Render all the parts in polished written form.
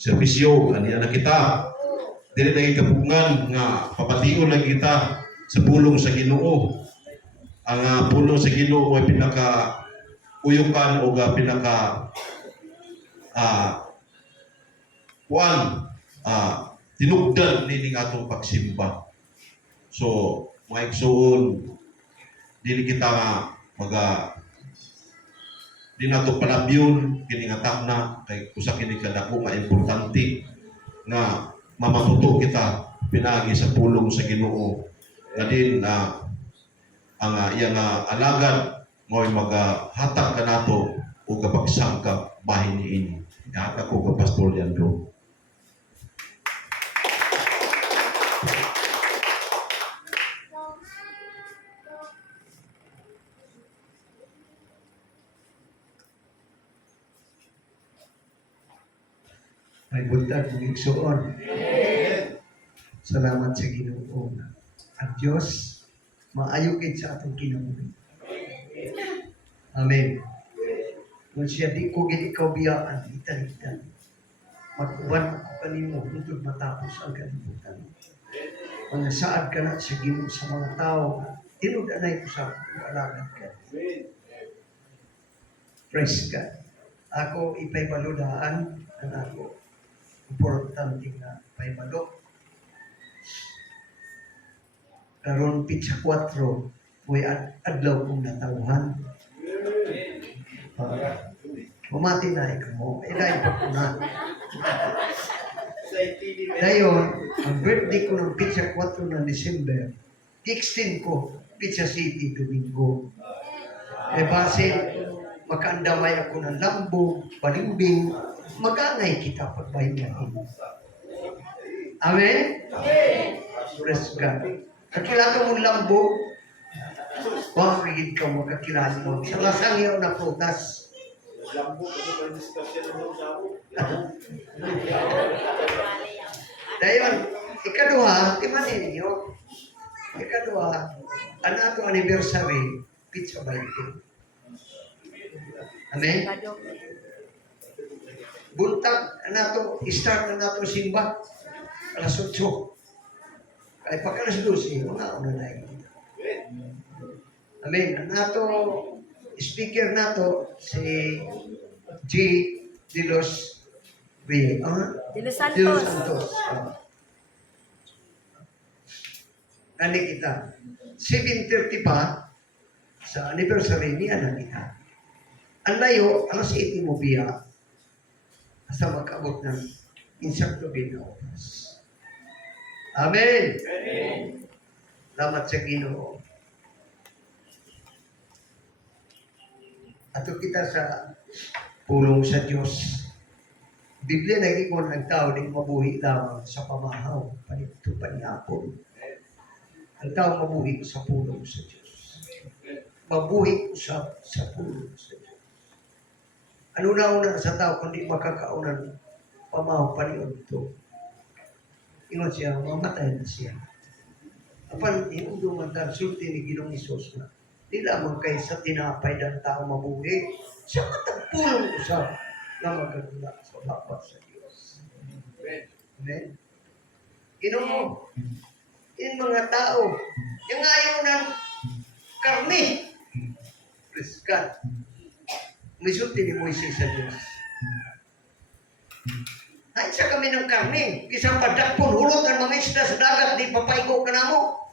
serbisyo aniya na kita. Dili lagi kapungan nga papation lagi kita sa pulong sa Ginoo. Ang pulong sa Ginoo ay pinaka uyukan o pinaka tinugdan nining atong pagsimba. So, mga igsoon, dili kita nga di nato palabyon kini nga takna kay usa kini kadako nga importante nga mamatuto kita pinagi sa pulong sa Ginoo. Kadin ang iyang alagad mo'y maghatag kanato o kapagsang ka bahin niini. Hatag ko ka Pastor Leandro. Ay buntag ng igsoon. Salamat sa Ginoo. At Diyos, maayugid sa atong kinabuhi. Amen. Kung siya di ko gid ikaw biyaan, itan-itan. Mag-uban ako kanimo hangtod matapos ang kalibutan. Kung nasaad ka na sa Ginoo sa mga tao, tinudanay ko sa alagad ka. Praise God. Ako ipaybaludaan ang ako. Importante na paybalo. Karon pitsa 4, may adlaw kong natauhan. Bumati na ikaw mo. Dahil pa ko na. Dayon, ang birthday ko ng pitsa 4 ng December, 16 ko, Pitsa City, Domingo. Base, makaandamay ako ng lambog, palimbing, mag-angay kita pagbahingahin. Amen? Praise God. Kakilala mong lambo, bakit ka mo kakilala mo? Sa lasang yun na prutas. Lambo, kasi pa discussion mo sa ako. Dayon, ikaduha, timanin niyo. Ikaduha, ang ato anniversary, Pitsa Balikin. Amen? Buntag nato start na nato simba alas 8. Kay pagkalas 12 una na yun. Amen. Nato speaker nato si G. De Los Santos. Ani kita 7:30 pa sa anniversary niya na kita. Ang layo, alas 8 mo biya sa magkaabot ng insakto na oras. Amen! Amen! Salamat sa Ginoo. Ato kita sa pulong sa Diyos. Biblia nag-ikon ng tao di mabuhi lamang sa pamahaw, panito panihapon. Ang tao mabuhi sa pulong sa Diyos. Mabuhi sa pulong sa Diyos. Ano na una sa tao kundi makakaunan pamahaw paniod to. Ingon siya, mamatay na siya. Apan, iunduman ka, sulti ni Ginong Isos na, di lamang kay sa tinapay ng tao mabuhi, siya matagpulong usap na magagula sa bapak sa Diyos. Amen? Ginoo mo, in mga tao, yung ayaw ng karni, praise God, may sulti ni Moises sa Diyos. Ay, sa kami ng karne. Isang padakpon, hulot ang mga isda sa dagat, di papaigo ka na mo.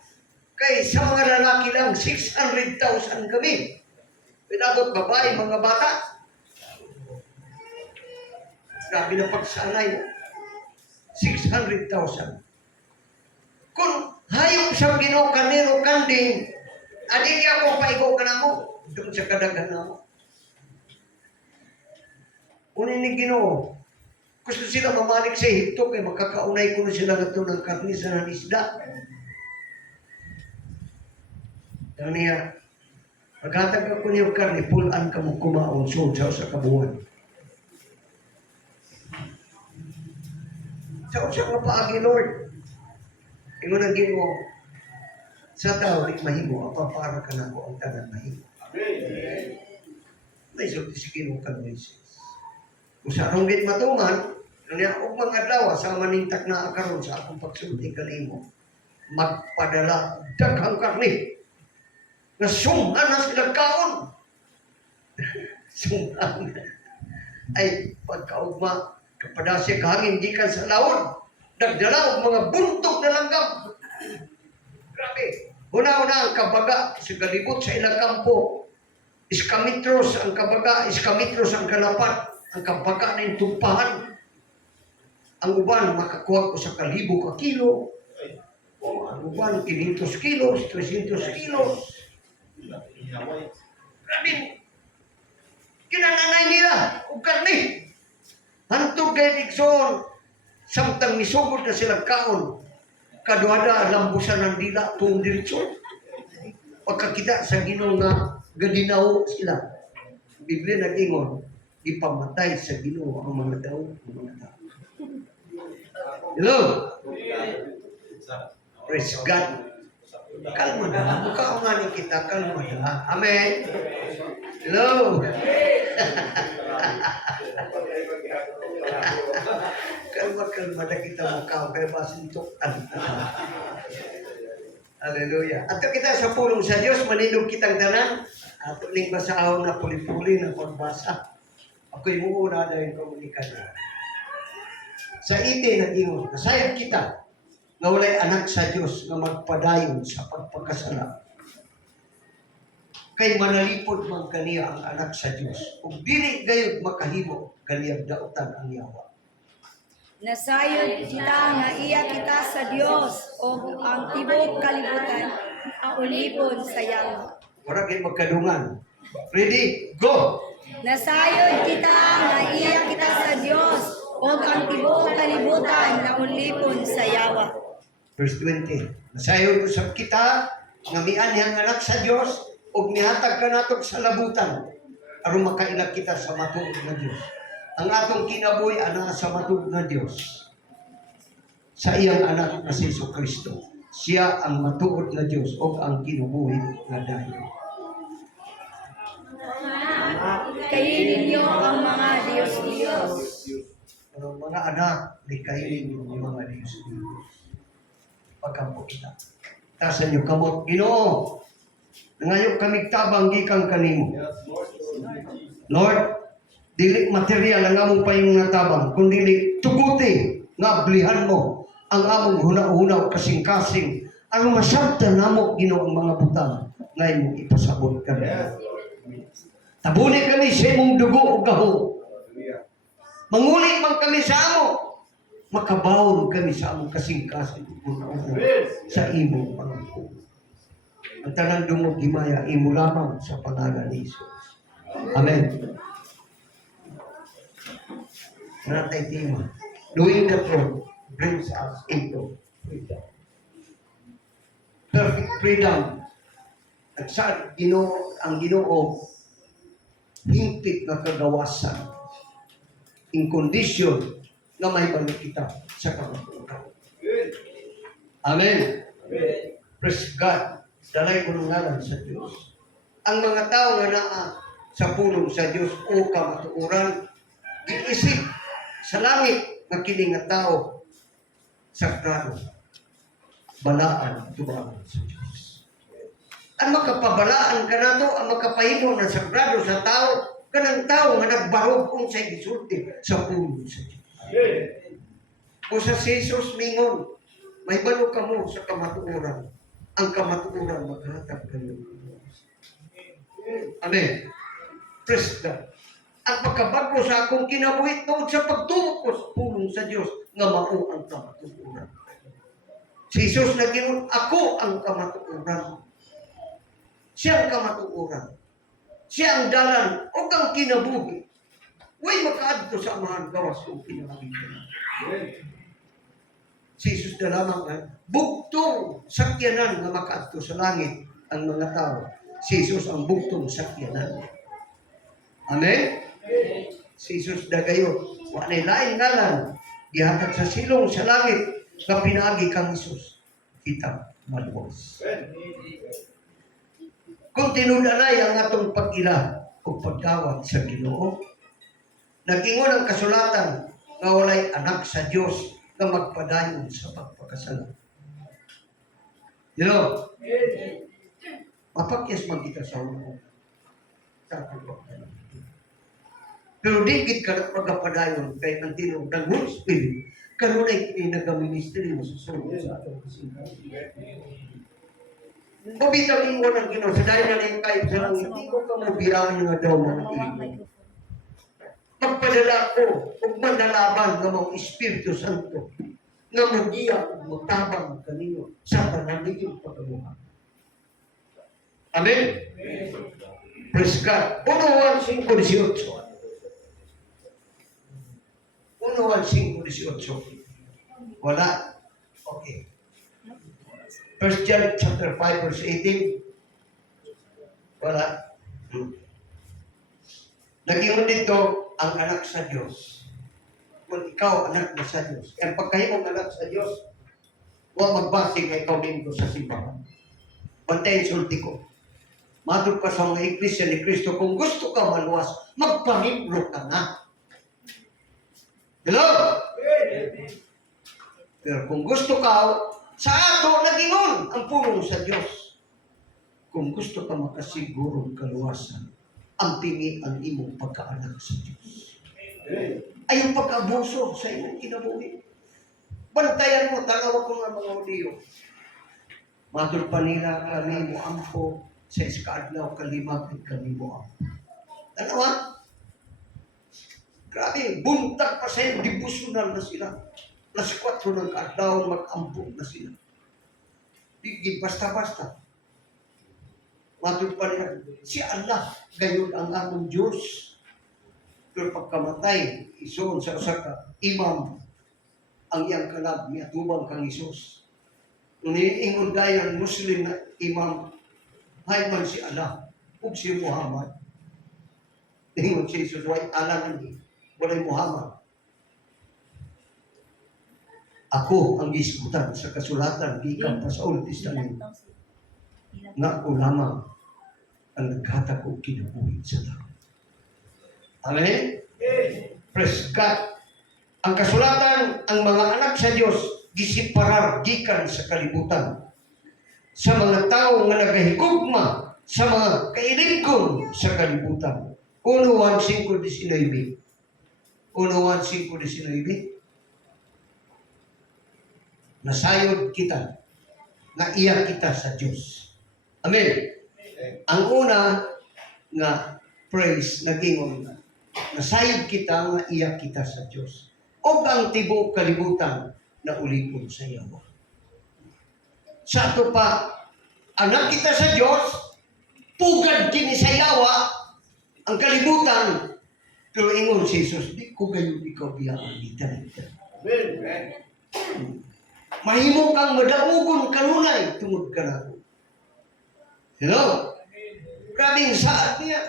Kay sa mga lalaki lang, 600,000 kami. Pinabot babae, mga bata. Grabe na pagsanay. 600,000. Kung hayop sa Ginoo kaniro kanding, adi niya ako paigo ka na mo. Doon sa kadaghan na mo. Unin ni Ginoo, gusto sila mamalik sa Ehipto kaya makakaunay ko na sila nato ng karni sa isda. Yan niya, paghatag ako niyong karni, pulaan ka mong kumaon, sunsaw sa kabuhan. Sa nga paagi, Lord. Ingon ang Ginoo, sa tao, di mahimo, apapara ka na ko ang tanan mahimo. May sulti si Ginoo kang Moises. Kung sa anong git matuman, Kanya og mga adlaw sa manintak na karon sa akong pagsulti kanimo, magpadala og daghang karne. Nga sumhan na sila kaon. Sumhan. Ay pagkaugma kapada siya kahangin gikan sa laod. Nagdala og mga buntok na langgam. Grabe. Una-una ang kabaga sa galibot sa ilang kampo. Iskamitros ang kabaga, iskamitros ang kalapat, ang kabaga ng tumpahan. Ang uban makakuha ko sa 1,000 ka kilo. O ang uban 500 kilos, 300 kilos. Grabe. Kinananay nila o karne. Hantog kay Dixon. Samtang misugod na silang kaon. Kaduhada lambusan ng dila tuong diretsyon. Pagkakita sa Ginoo nga gadinaw sila. Biblia nag-ingon, ipamatay sa Ginoo ang mga tao, ang mga tao. Hello? Praise God. Kalma na. Mukha nga ni kita, kalma na. Amen. Hello? Kalma na kita mukha. Kaya masintukan. Hallelujah. At kita sa pulong sa Diyos, manindog kitang tanan. At uling basahon na puli-puli na pagbasa. Ako'y muuna dahil komunikasyon. Sa ite nag-ingon, nasayang kita na walay anak sa Diyos na magpadayon sa pagpagkasala. Kay manalipod man kaniya ang anak sa Diyos. Kung dili gayud makahimo, kaniyang dautan ang yawa. Nasayod kita nga iya kita sa Dios o ang tibok kalibutan ang ulipon sa yawa. Wala kayo magkadungan. Ready? Go! Nasayod kita nga iya kita sa Dios o ang tibok kalibutan ang ulipon sa yawa. Verse 20. Nasayod sa kita, nga mianhang anak sa Diyos, o mihatag ka natog sa labutan, aron makailag kita sa matuod na Diyos. Ang atong kinabuhi ana sa matuod na Diyos. Sa iyang anak na si Kristo. Siya ang matuod na Diyos o ang kinubuhi na dayon. Kainin niyo ang mga Diyos-Diyos. Ang mga anak, di kainin yung mga Diyos-Diyos. Pagkampo kita. Tasan niyo kamot, Ginoo. Ngayon kami tabang gikang kanimo. Lord, dili material ang among payong natabang, kundi tuguti nga ablihan mo ang among hunaw-hunaw kasing-kasing. Ang masabta namo Ginoo ang mga butang ngayon mo ipasabot kami. Tabuni kami sa imong dugo o gaho. Manguli man kami sa amo. Makabawon kami sa among kasing-kasing sa imong pangako. Ang tanan dumog himaya imo lamang sa pangalan ni Jesus. Amen. Natay tema. Doing the throne brings us into freedom. Perfect freedom. At sa ang Ginoo hingpit na kagawasan in condition na may balik kita sa kamaturan. Amen. Praise God. Dalay ko ng ngalan sa Diyos. Ang mga tao nga naa sa pulong sa Diyos o kamatuoran, iisip sa langit na kini nga tao sagrado, balaan tubangan sa Diyos. Ang makapabalaan ka na to, ang makapahimo na sagrado sa tao, kanang tao nga nagbarog kung sa'y gisulti sa pulong sa Diyos. O sa Jesus mingon, may balo ka mo sa kamatuoran. Ang kamatuoran maghatag kayo. Amen. Praise God. Ang pagkabago sa akong kinabuhi tungkol sa pagtumukos pulong sa Diyos nga mao ang kamatuoran. Si Jesus naging ako ang kamatuoran. Siya ang kamatuoran. Siya ang dalan o ang kinabuhi. Huwag makaadto sa amahan gawas kong kinabuhi. Si Jesus na lamang bugtong sakyanan na makaadto sa langit ang mga tao. Si Jesus ang bugtong sakyanan. Amen? Si Jesus na gayon. Wanay lain ngalan. Gihatag sa silong sa langit na pinaagi kang Jesus. Kita maluwas. Kung tinunalay ang atong pag-ila o pagkawat sa Ginoo, nag-ingon ang kasulatan, nga walay anak sa Dios nga magpadayon sa pagpakasala. You know, mapakyas man kita sa ulo. Sa pagpakasala. Pero di gid ka magpadayon kay ang tinong ng Holy Spirit karon ay kinagaministry mo sa sulod sa atong kasingkaran. Mabitaw ingon ang Ginoo sa dahil na lang kayo sa langit, hindi ko ka mabiraan nga daw mga ilo. Magpadala ko ug manlalaban ng mga Espiritu Santo nga magiya ug magtabang kanino sa panamiging pagkabuhat. Amen? Praise God. 1:5-18. 1:5-18. Wala? Okay. 1 John chapter 5 verse 18. Wala. Naging dito ang anak sa Diyos. Kung ikaw anak na sa Diyos. Ang pagkahimong anak sa Diyos, huwag magbasig na ikaw mingo sa simbahan. Bantayin sulti ko. Matod ka sa mga iglesia ni Kristo, kung gusto ka maluwas, magpamibro ka na. Hello? Pero kung gusto ka, sa ato nagingon ang pulong sa Diyos. Kung gusto ka makasigurong kaluwasan, ang pingi ang imong pagkaanak sa Diyos. Ay ang pag-abuso sa imong kinabuhi. Bantayan mo, tanawa ko nga mga audio. Matod pa nila kami mo ampo sa iskaadlaw kalimapit kami mo ampo. Tanawa? Grabe, buntag pa sa'yo, devotional na sila. Plus 4 ng kaadlaw, mag-ampo na sila. Di basta-basta. Matod pa nila, si Allah, gayon ang among Diyos. Pero pagkamatay, isuon sa usaka, imam, ang iyang kalab, miatubang kang Isus. Nung iniingon dayon Muslim na imam, hay man si Allah, ug si Muhammad. Ingon si Isus, way Allah ni, walay Muhammad. Ako ang gisgutan sa kasulatan, gikan pa sa Old Testament, na ako lamang ang naghatag o kinabuhi sa tao. Amen? Praise God. Ang kasulatan, ang mga anak sa Diyos, gisiparar, gikan sa kalibutan. Sa mga tao nga nagahigugma, sa mga kailingkon sa kalibutan. 1:5-19. 1:5-19. Nasayod kita, naiyak kita sa Diyos. Amen. Ang una nga praise, nagingon na, nasayod kita, nga iyak kita sa Diyos. O ang tibuok kalibutan na ulipon sa yawa. Sa ato pa, anak kita sa Diyos, pugad kini sa yawa, ang kalibutan, pero ingon si Jesus, di ko gayon ikaw biyaan kita. Mahimo kang madaugon kanunay, tungod ka na. Hello? Grabing saat niya.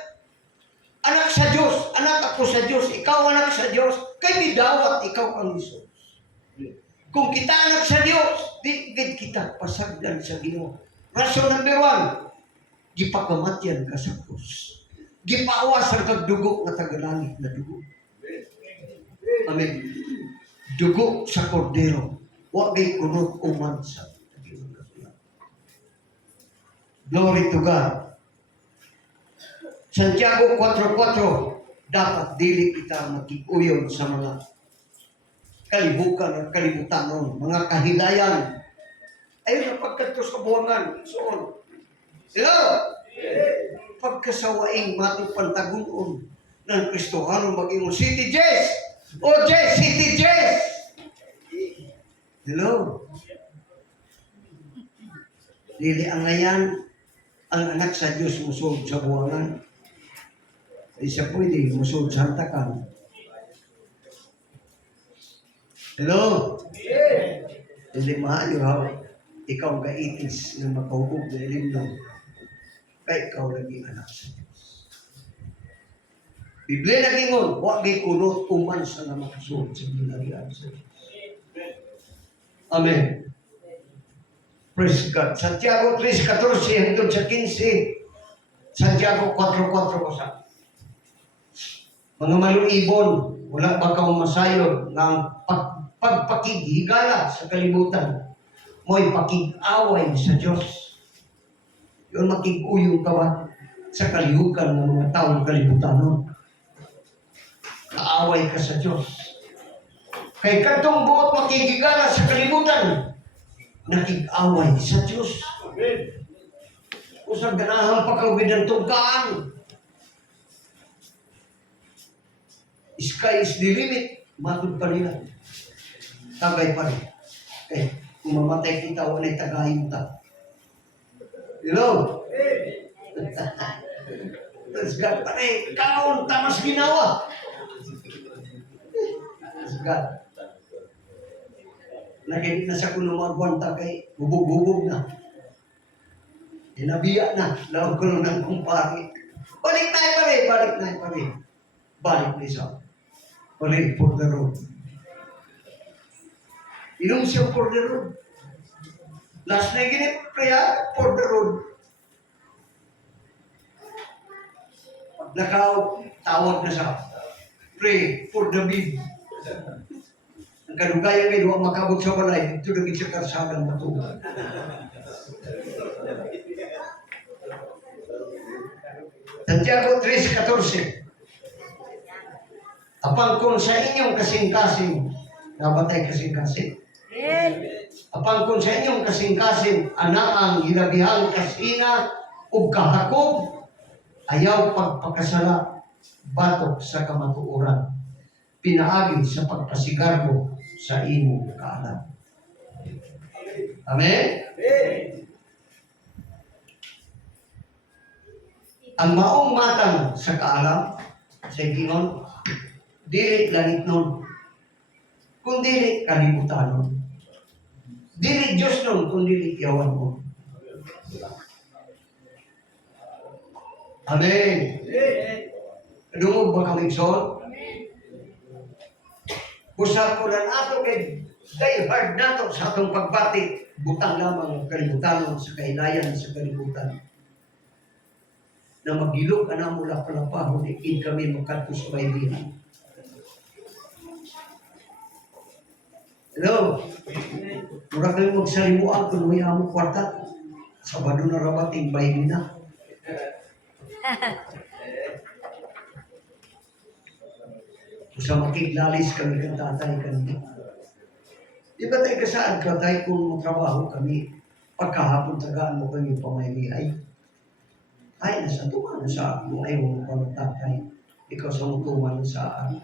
Anak sa Diyos, anak ako sa Diyos, ikaw anak sa Diyos, kay bidawat ikaw ang Isus. Kung kita anak sa Diyos, di kita pasagdan sa Ginoo. Rason number 1, gipakamatyan ka sa krus. Gipaawas ang kagdugo nga tagalangit na dugo. Amen. Dugo sa kordero. Wagay kunot uman sa glory to God. Santiago 4:4, dapat dili kita makikuyon sa mga kalibukan at kalibutanon, mga kahilayan. Ayun ang pagkanto sa buwangan. Soon. Hello? Pagkasawaing matipantagunon ng Kristohano mag-ingon, City Jess! O Jess! City Jess! Hello? Dili ang ngayon, ang anak sa Diyos musulod sa buwangan. Ay siya pwede musulod sa hantakan. Hello? Dili maayo ha. Ikaw gaitis na makahubog na ilimnong. Kaya ikaw lagi anak sa Diyos. Biblia nagingon, wag gikunot uman sa nga makasulod sa ginarian sa Diyos. Amen. Praise God. Santiago 3:14 hanggang sa 15. Santiago 4:4 ko sa. Mga maluibon, Wala ba kang masayod ng pagpakighigala sa kalibutan? Mo'y pakig-away sa Diyos. Yun makig-uyong ka ba sa kalihukan ng mga taong kalibutan? Kaaway ka sa Diyos. Kay katong buot makikigala sa kalibutan, nakig-away sa Diyos. Usag ganahan pagkawid ng tungkaan. Sky is the limit. Matod pa nila. Tagay pa rin. Eh, kung mamatay kita, wala'y tagayin ta. Hello? Praise God. Pare, kaon, tamas ginawa. Praise God. Naginit na sa kulumagwan ta kay bubog-bubog na. Inabiya na. Lawag ko ng kumpari. Balik tayo pa rin. Balik na pa rin. Balik na isa. Balik for the road. Inong siya for the road. Last na ginip prayer for the road. Pag nakaw, tawag na siya. Pray for the bid. Ang kanugayan may duwang makabot sa balay, dito na siya karsadang matugan. Santiago 3:14. Apangkon sa inyong kasing-kasing, nabatay kasing-kasing. Apangkon sa inyong kasing-kasing, anaang hilabihang kasina ug kahakog, ayaw pagpakasala, batok sa kamatuoran, pinaagi sa pagpasigarbo sa imong kaalam. Amen? Ang maong matang sa kaalam, sa Gingon, dili langit nun, kung dili kalibutan nun. Dili Diyos nun, kung dili yawan mo. Amen. Dungog ba kami son? Usap ko lang ato kay hard nato sa atong pagbati, butang lamang ang kalibutan sa kailayan sa kalibutan. Na magilog ka na mula palapahon, ikin kami magkanto sa baybihan. Hello? Mura kayo magsalimuan kung may among kwarta. Sabado na rabating baybi na. Sa makiglalis kami kang tatay kami. Di ba tayo kasaan ka tayo kung trabaho kami? Pagkahapon tagaan mo kami pamayliay. Ay, nasa tuwan sa akin. Ayaw mo pa ng tatay. Ikaw sa mutuwan sa akin.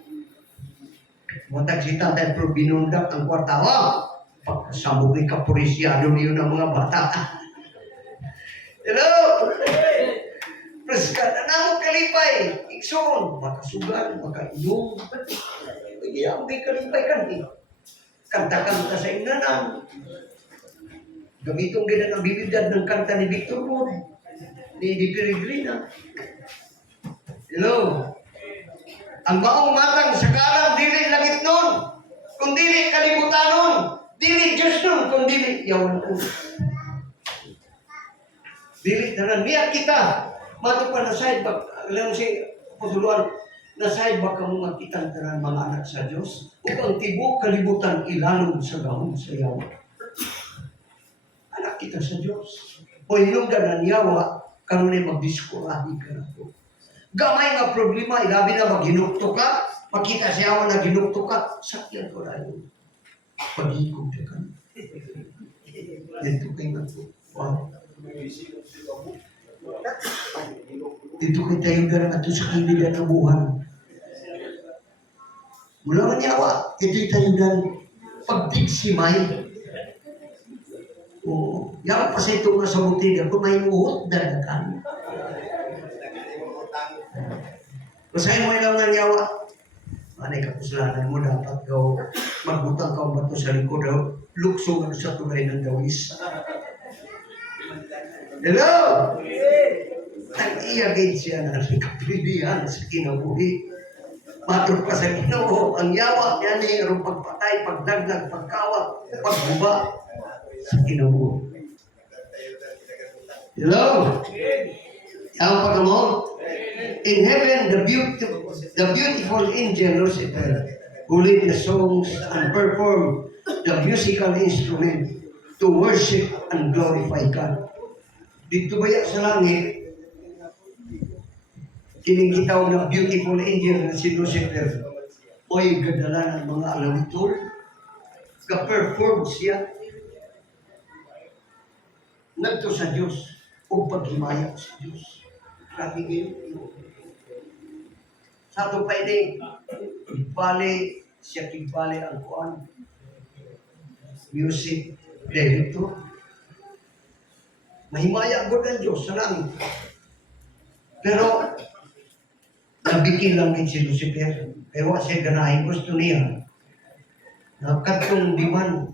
Matag si tatay pero binundak ang kwartawa. Pagkasabog ni kapurisyado niyo ng mga bata. Hello? Plus ka na mo kalipay. Ikson. Makasugan, makainom. Iyang may kalipay kan. Kantakan ka sa inanan. Gamitong gina ng bibigyan ng kanta ni Victor Moon. Ni Peregrina. Hello? Ang maong matang sa kalam, dili langit nun. Kung dili kalibutan nun. Dili Diyos nun. Kung dili yawan nun. Dili tanan niya kita. Mato pa na side back. Alam si Paguluan, na side back ka mga kitang tanan mga anak sa Diyos. Upang tibok kalibutan ilalong sa gahong sa yawa. Anak kita sa Diyos. O inong ganan yawa, kanunay magdiskurahi ka na po. Gamay nga problema, ilabi na maghinukto ka, makita siya na ginukto ka, sakyan ko na yun. Pag-ikog na ka. Dito kayo na po. Wow. Dito kayo tayo na ito sa kilid na nabuhan. Mula man yawa, ito'y tayo na pagdigsimay. Oo. Yawa pa sa ito nga sa butina, kung may muhot na kan. Basahin mo ilang nanyawa. Anay kapusalanan mo, dapat ikaw magbutang ka ang bato sa likod. Lukso ka sa tulay ng dawis. Hello? Nag-iagay siya na kapilihan sa kinabuhi. Matod pa sa Ginoo, ang yawa niya ni arong pagpatay, pagdagdag, pagkawat, pagbuba sa kinabuhi. Hello? Yawa pa mo? In heaven, the beautiful angel Lucifer, who lead the songs and perform the musical instrument to worship and glorify God. Dito ba sa langit, kinigitaw na beautiful angel na si Lucifer, mo'y gadala ng mga alawitol, ka-perform siya, nagto sa Diyos, o paghimaya sa Diyos. Grabe kayo. Sa ito pa ini, bali, siya kigbali ang kuan. Music, director. Mahimaya agad ang Diyos sa langit. Pero, nabikil lang din si Lucifer. Pero siya ganahin gusto niya. Nakatong diman,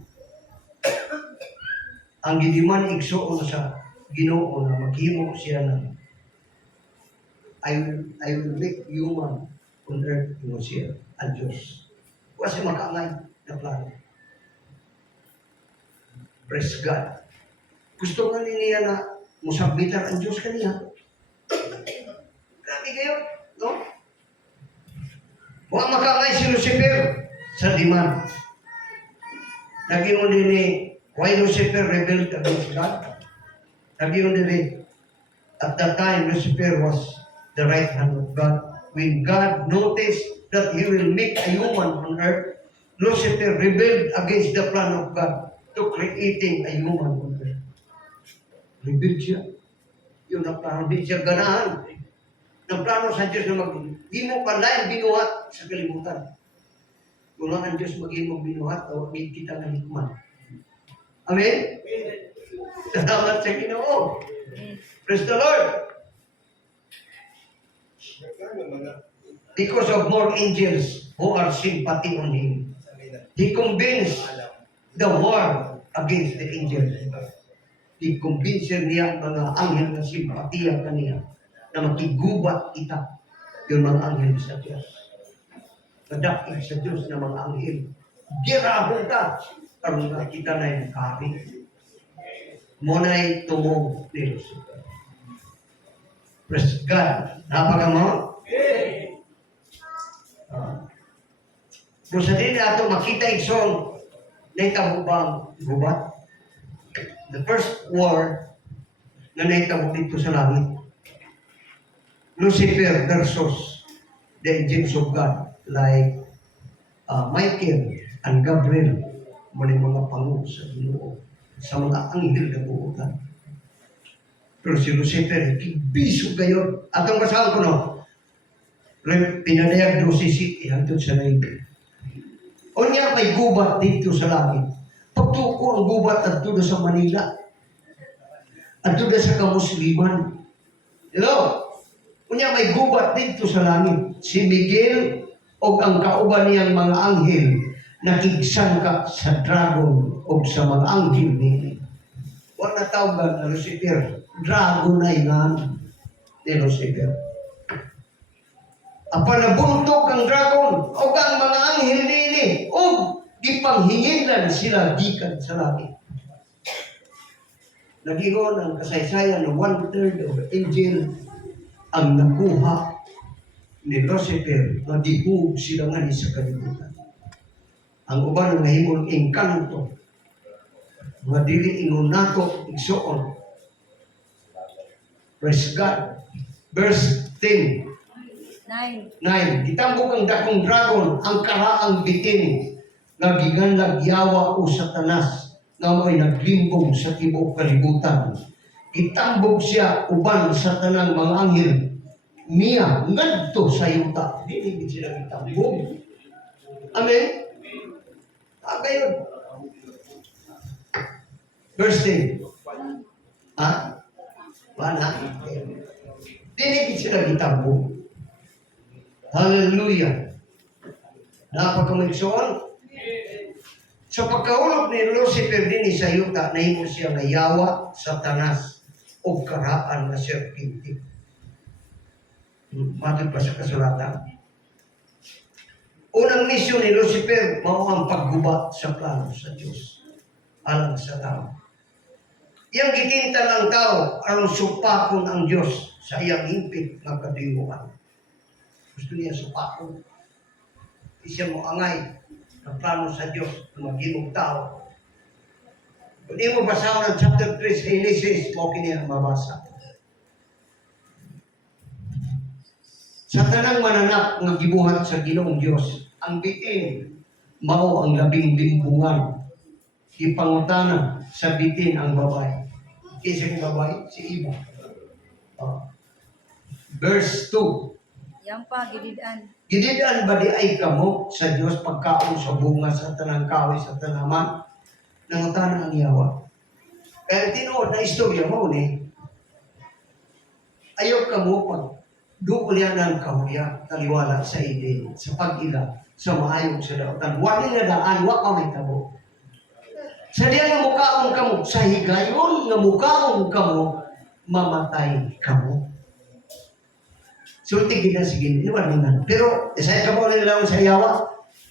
ang gidiman igsoon sa Ginoo na maghimo siya ng I will make human on earth mo siya, ang Diyos. Kasi makaangay na plano. Praise God. Gusto nga niya na musabbitan ang Diyos kaniya. Grabe kayo, no? Huwag makaangay si Lucifer sa diman. Naging din ni why Lucifer rebelled against God? Naging din ni at that time Lucifer was the right hand of God. When God noticed that He will make a human on earth, Lucifer rebelled against the plan of God to creating a human on earth. Rebelled siya. Yun ang plano. Hindi siya ganahan. Ng plano sa Diyos na mag-himo panlayan binuhat sa kalimutan. Kung lang ang Diyos mag-himo binuhat, o may kita ng hikman. Amen? Salamat sa Ginoo. Praise the Lord. Because of more angels who are sympathy on Him, He convinced the war against the angels. He convinced niya mga anghel na simpatiya kaniya na makigubat kita yung mga anghel sa Diyos. Kadakit sa Diyos na mga anghel. Girabong ka. Karoon na kita na yung kahari. Muna'y tumong ni Lucifer. Praise God. Napaka mo? Kung sa din na ito makita ikson na itabubang gubat. The first war na naitabo dito sa langit. Lucifer versus the angels of God like Michael and Gabriel, muli mga pangu sa Ginoo, sa mga anghel na buutan. Pero si Lucifer, kibiso kayo. At ang basahan ko no, pinanayag do si City hangtod sa naib. O niya may gubat dito sa langit. Pagtuko ang gubat at tudo sa Manila. At tudo sa kamusliman. Hello? Kunya may gubat dito sa langit. Si Miguel o ang kauban niyang mga anghel nakigsangka sa dragon o sa mga anghel niya. Wala tawag na Lucifer. Dragon na inan ni Lucifer. Apa nabuntok ang dragon o ang mga anghel nini o gipanghingilan sila gikan sa langit. Nagingon ang kasaysayan ng 1/3 of angel ang nakuha ni Lucifer na dihug sila nga ni sa kalibutan. Ang uban nga himong engkanto nga dili ingon nato igsuon. Praise God. Verse 10. 9. Ditambok ang dakong dragon, ang karaang bitin, nga giganlag yawa o satanas, nga mo'y naglimbong sa tibuok kalibutan. Itambog siya uban sa tanang mga anghel niya ngadto sa yuta. Dili sila itambog. Amen? Gayon. Verse 10. Ha? Wala. Dili sila itambog. Hallelujah. Napakamaysoon. Sa pagkaulog ni Lucifer din sa yuta, nahimo siya nga yawa, satanas, o karaan na serpente. Matod pa sa kasulatan. Unang misyon ni Lucifer, mao ang pagguba sa plano sa Diyos. Alang sa tao. Iyang gitinta ng tao aron supakon ang Dios sa iyang himpit nga kadiwaan. Gusto niya supakon. Siya mo angay ang plano sa Dios na maghimog tao. Kung di mo basahon ang chapter 3 sa Genesis, mo kini ang mabasa. Sa tanang mananap nga gibuhat sa Ginoong Dios, ang bitin mao ang labing limbungan. Ipangutana sa bitin ang babae. Kisang babae, si Eva. Verse 2. Yang pa, gididan. Gididaan ba di ay kamo sa Diyos pagkaon sa bunga sa tanang kahoy sa tanaman? Nangutana ang Yawa. Kaya tinuod na istorya mo ni, ayaw kamo pag dukul yan ng kahuya, taliwala sa Eden, sa pag-ila, sa maayong sa dautan. Wali nga daan, wa ka may tabo. Sa diyan nga mukaon kamo, sa higayon nga mukaon kamo, mamatay kamo. Sulti gina sige, di ba naman? Pero, isa ka mo nila sa Yawa,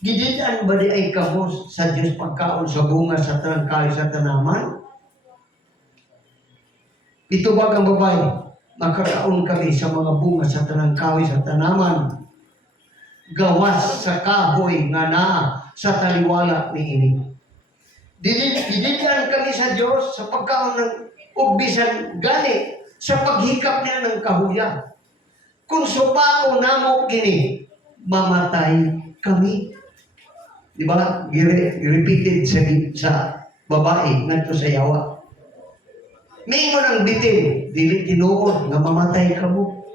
gididaan ba di ay kamo sa Diyos pagkaon sa bunga sa tanangkayo sa tanaman? Ito ba kang babae? Makakaon kami sa mga bunga sa tanangkayo sa tanaman. Gawas sa kahoy nga naa sa taliwala ni ini. Dididaan kami sa Diyos sa pagkaon ng ubisan gani sa paghikap niya ng kahuya. Kung supako namo kini, mamatay kami. Di ba? Repeated sa babae ngadto sa Yawa. Mingon ang bitin, dili tinuod nga mamatay kamo.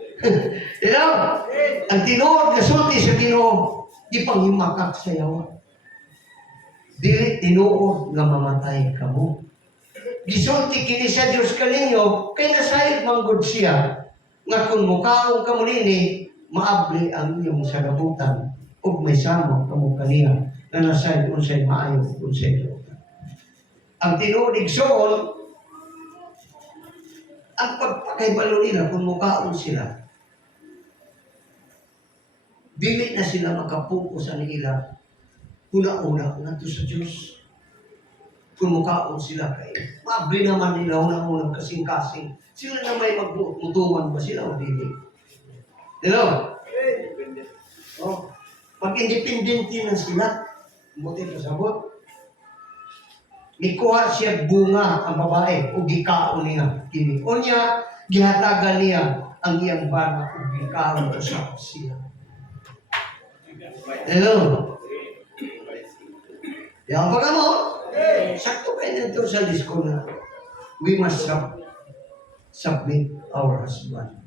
You know? Ang tinuod nga sulti sa Ginoo, di panghimakak sa Yawa. Dili tinuod nga mamatay kamo. Gisulti kini sa Dios kaninyo, kay nasayod manggod siya nga kung mukaon kamo nini, maabli ang iyong sagabutan ug may samot kamo kaniya na nasayod unsay maayo unsay dautan. Ang tinuod igsoon, ang pagpakaibalo nila kung mukaon sila, dili na sila makapokus sa nila una-una ngadto sa Dios. Kung mukaon sila kay maabli naman nila una-una kasing-kasing. Sila na may magmutuman ba sila o dili? Hello? Oh, pag-independente na sila, buti pasabot. Nikuha siya bunga ang babae o gikaon niya. Kini. O niya, gihatagan niya ang iyang bana o gikaon sa siya. Hello? Yan pa ka mo? Sakto kayo na ito sa disko na we must submit our husband.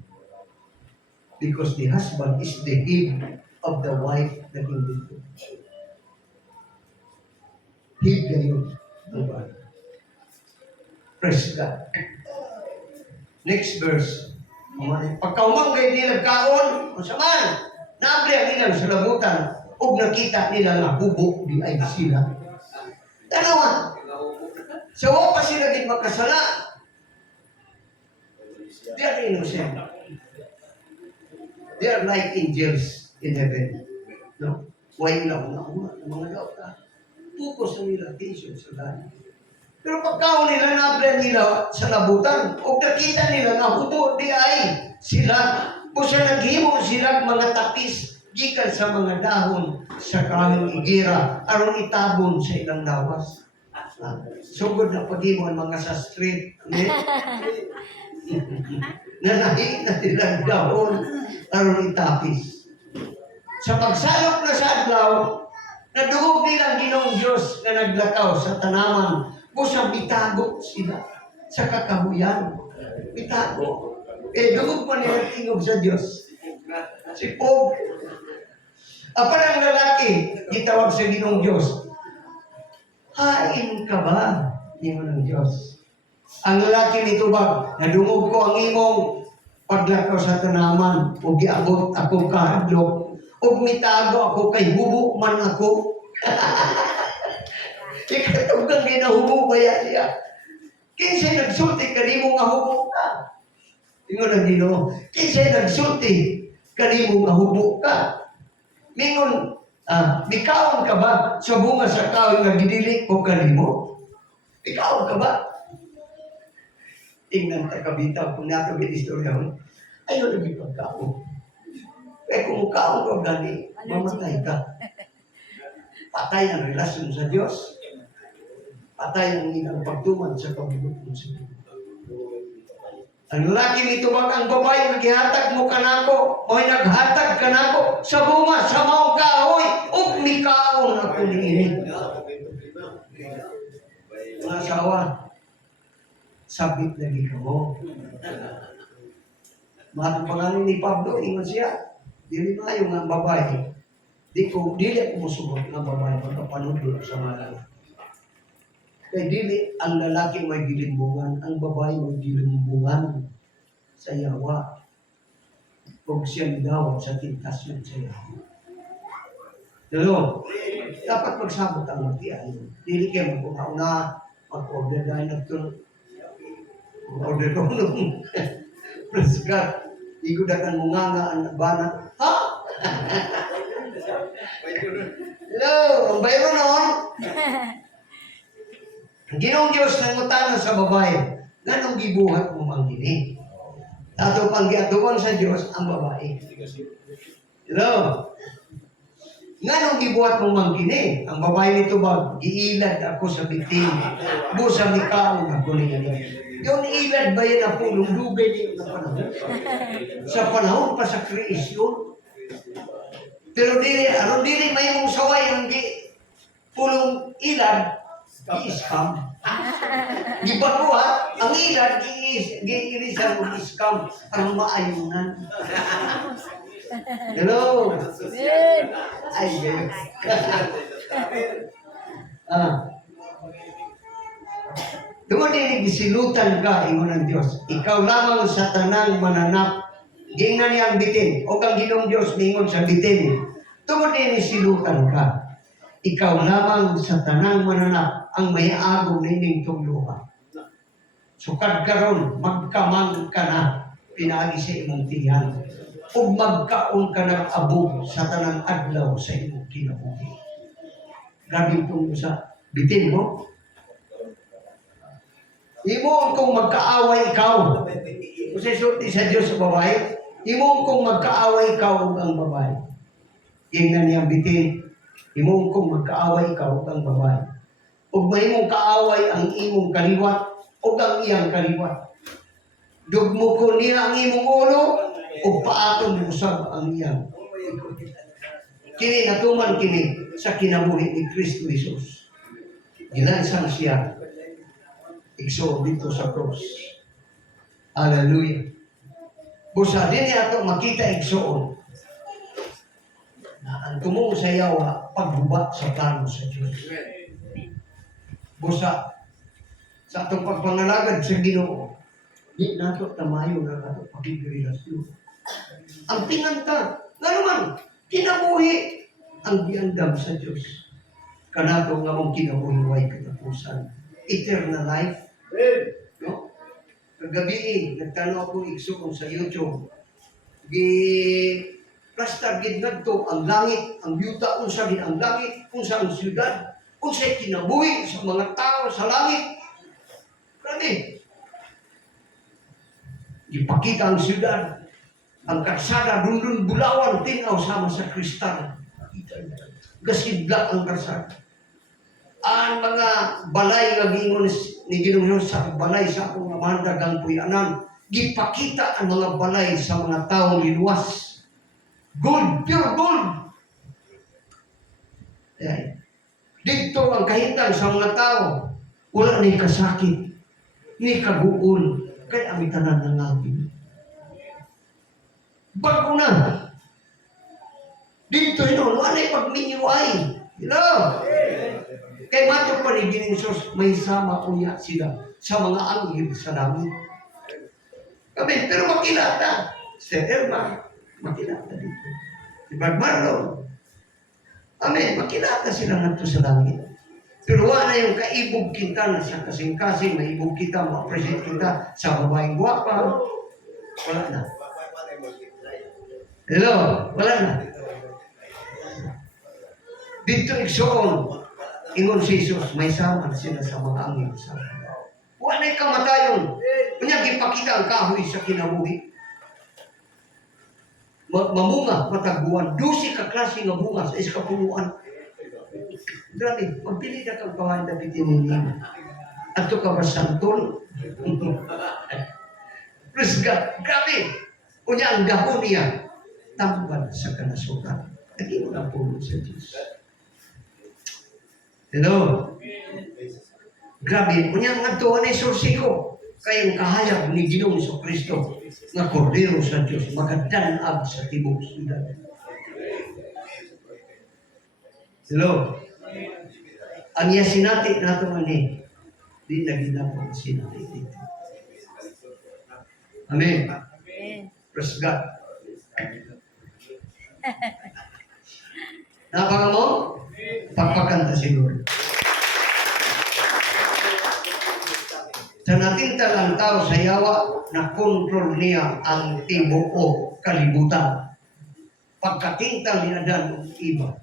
Because the husband is the head of the wife na hindi ko. Head kayo. Diba? Praise God. Next verse. Pagkaumangay nila kaon, masaman, naabli ang ilang sa labutan, o nakita nila nga hubok di ay sila. Tanawa. So, pa sila din magkasala. They are innocent. They are like angels in heaven. No? Why lang na mga dauta. Focus na nila attention sa langit. Pero pagkaon nila, nablan nila sa labutan, o nakita nila na hubo di ay sila. O siya naghimo sila mga tapis gikan sa mga dahon sa kahoy igira aron itabon sa ilang lawas. Sugod na paghimo ang mga sa street. Nanahi na nilang dahon aron itapis. Sa pagsalok na sa adlaw, nadungog nilang Ginoong Diyos na naglakaw sa tanaman. Kusang bitago sila sa kakahuyan. Bitago. Dungog pa nila tingog sa Diyos. Si Pob. Apan ang lalaki, gitawag sa Ginoong Diyos. Hain ka ba, Ginoong Diyos? Ang lalaki nito ba, nadungog ko ang imong paglakaw sa tanaman, o giabot ako kahadlok, o mitago ako kay hubo man ako. Ikatugang ginahubo kaya siya. Kinsay nagsulti, kanimo nga hubo ka. Ingon ang Ginoo, kinsay nagsulti, kanimo nga hubo ka. Mingon, mikaon ka ba sa bunga sa kahoy nga gidili o kanimo? Mikaon ka ba? Ingnan ta kabitaw, kung nato ginistorya, ayaw na pagkaon. Kaya kung kaon ka gani, mamatay ka. Patay ang relasyon sa Diyos. Patay ang ilang pagtuman sa kabiluton sa Diyos. Ang lalaki nito bang ang babae naghihatag mo kanako, o'y naghatag kanako sa bunga, sa maong kahoy, ug mikaon ako niini. Mga asawa, sabit lagi ka mo. Mga pangalan ni Pablo, ingon siya, dili mayo nga babae. Dili ko musubot nga babae pagkapanudlo sa mga. Kaya dili ang lalaki may gilimbungan, ang babae may gilimbungan sa yawa. Huwag siyang dawat sa tentasyon sa yawa. Dalo, dapat magsabot ang magtiyan. Dili kayo magpukauna, mag-order dahil nagtulog. Mag-order ko nung preskat. Igudakan mo nga ang bana. Ha? Hello, ang bayro noon. Ang Ginoong Diyos nangutana sa babae, nganong gibuhat mo ang gini? Ato pang giatuban sa Diyos ang babae. Hello? Nganong gibuhat mo ang gini? Ang babae nito ba, giilad ako sa bitin, busa mikaon ako niya. Yung ilad ba yan na pulong lugay niyo na panahon? Sa panahon pa sa kreasyon. Pero dili may mong saway ang pulong ilad, i-scam. Di ba ko ha? Ang ilad, i-irisan mo i-scam. Ang maayunan. Hello? Ay, yes. Dumating gisilutan ka, ingon ng Diyos. Ikaw lamang sa tanang mananap. Gingnan niya ang bitin. O kang Ginoong Diyos, mingon sa bitin. Dumating silutan ka. Ikaw lamang sa tanang mananap ang may agong nining tuluha. Sukad karon, magkamang ka na, pinagi sa imong tiyan. O magkaon ka ng abog sa tanang adlaw sa imong kinabuhi. Grabe itong sa bitin mo. Imo kung magkaaway ikaw. Kasi sulti sa Diyos sa babae. Imo kung magkaaway ikaw ang babae. Ingnan niya bitin. Imo kung magkaaway ikaw ang babae. Ug may imong kaaway ang imong kaliwat ug ang iyang kaliwat. Dugmo ko niya ang imong ulo ug paaton usab ang iyang. Kini natuman kini sa kinabuhi ni Kristo Jesus. Ginansang siya. Igsoon dito sa cross. Hallelujah. Busa din niya ito makita igsoon na ang tumungo sa yawa pagbuba sa plano sa Diyos. Busa sa itong pagpangalagad sa Ginoo, di nato tamayo na nato pagigrelasyon. Ang pinanta, nga naman, kinabuhi ang giandam sa Diyos. Kanato nga mong kinabuhi way katapusan. Eternal life. No? Kagabi, nagtanong ako igsoon sa YouTube. Plasta gid ngadto ang langit, ang yuta unsa gid ang langit, unsa ang syudad, unsa kinabuhi sa mga tao sa langit. Grabe. Ipakita ang syudad, ang karsada, dundun bulawan, tinaw sama sa kristal. Gasidla ang karsada. Ang mga balay nga giingon ni Ginoong sa balay sa akong mahandagang puyanan, gipakita ang mga balay sa mga taong liluwas. Gold, pure gold. Dito ang kahitan sa mga tao, wala ni kasakit, ni kaguol, kaya ang tanan ng natin. Bago na. Dito yun, wala ni pagminiway. Hello? Kay mato pa ni Ginoong Sus, may sama uya sila sa mga anghel sa langit. Kami, pero makilata. Sir Elma, makilata dito. Si Brad Marlon. Amen, makilata sila nato sa langit. Pero wala yung kaibog kita na sa kasing-kasing, maibog kita, ma-appreciate kita sa babaeng guwapa. Wala na. Hello? Wala na. Dito igsoon, ingon si Jesus, may sama sila sa mga anghel sa Wala kamatayon. Kunya gipakita ang kahoy sa kinabuhi. Mamunga, mataguan, 12 ka klase nga bunga sa iskapuluan. Grabe, magpili ka kang kawain na pitinin. Ato ka ba santol? Praise God, grabe. Kunya ang dahon niya, tambal sa kanasukan. Lagi mo na puno sa Diyos. Hello? Grabe, kunya nga tuwa ni Sursiko. Kayong kahayag ni Ginoong sa Kristo nga kordero sa Diyos, magadanag sa tibok siyudad. Hello? Ang yasinati nato ani, di na ginapon sinati dito. Amen. Amen. Praise God. Napaka mo? Pagpakanta si Lord. Sa nating talang tao sa yawa, na kontrol niya ang tibuok kalibutan. Pagkatintal niya dan iba,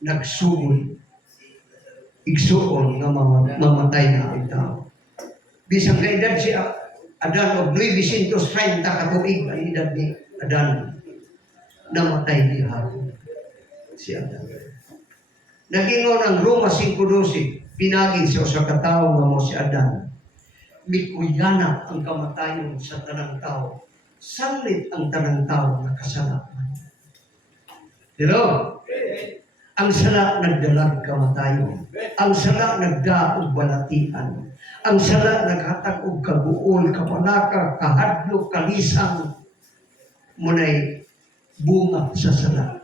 nagsugoy, igsuon nga mamatay na ang tao. Bisang kaedad si Adan of 930 katuig ang edad ni Adan, namatay ni hapon si Adan. Nagingon ang Roma 5:12, pinagi sa usa ka tawo nga mo si Adan. Mikuyana ang kamatayon sa tanang tao. Sanlit ang tanang tao na kasalanan. Hello? Ang sala nagdalag kamatayon. Ang sala nagdaog balatian. Ang sala naghatag og kaguol, kapanaka, kahadlok, kalisang, munay bunga sa sala.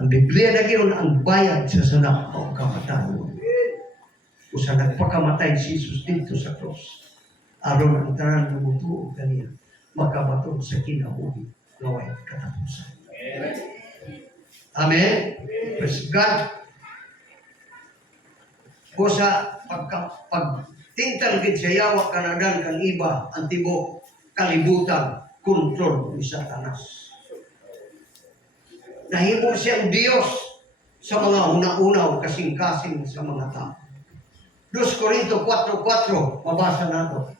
Ang Biblia na giyon ang bayad sa sala o kamatayon. Usa nagpakamatay si Jesus dito sa cross. Aron ang tanan ng mutuo kaniya makabaton sa kinabuhi nga way katapusan. Amen. Praise God. Kusa pagtintal gid sa yawa kanadan kan iba ang tibo kalibutan kontrol ni Satanas. Nahimo siyang Diyos sa mga una-unaw kasing-kasing sa mga tao. 2 Corinto 4:4, mabasa nato.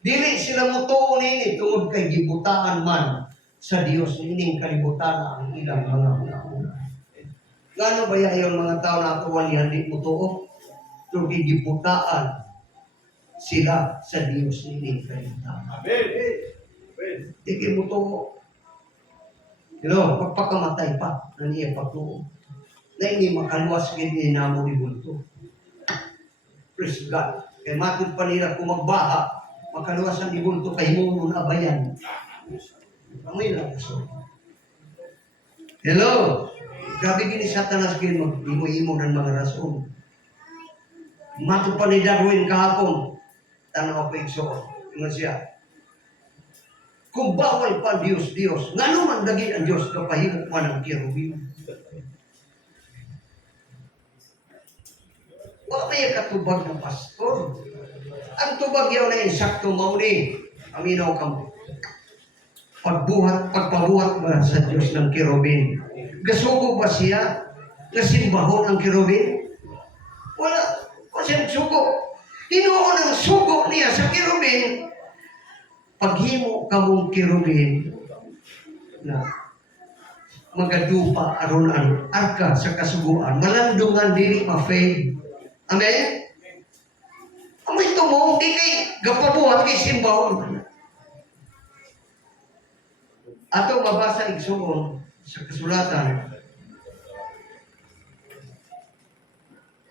Dili sila mutuo nini tungod kay gibutaan man sa Dios nining kalibutan ang ilang mga una-una. Ngano ba yayon mga tao na tuwali hindi mutuo? Tungod kay gibutaan sila sa Dios nining kalibutan. Amen. Di mutuo. Pagpakamatay pa na niya pagtuo. Na hindi makaluwas gid ni namo ni bulto. Praise God. Kaya matod pa nila kung magbaha, makaluwasan ni bulto kay mo na abayan. Amoy lang so. Hello. Grabe gini Satanas gini mag-imo-imo ng mga rason. Matod pa ni Darwin kahapon. Tanaw ko igsoon. Ingon siya. Kung bawal pa Diyos, nga naman dagi ang Diyos kapahimok man ang kirubin. Wala may katubag ng pastor. Ang tubag yaw na insakto mauni. Aminaw kamo. Pagpabuhat ba sa Diyos ng kirubin? Gasugo ba siya? Nasimbahon ang kirubin? Wala. Wala siyang sugo. Hinuon ang sugo niya sa kirubin. Paghimo kamong kirubin na magadupa aron ang arka sa kasuguan. Malandungan dili ma-fade. Amen? Amoy tumong, di kay gapabuhat kay simbahon. Ato mabasa igsuon sa kasulatan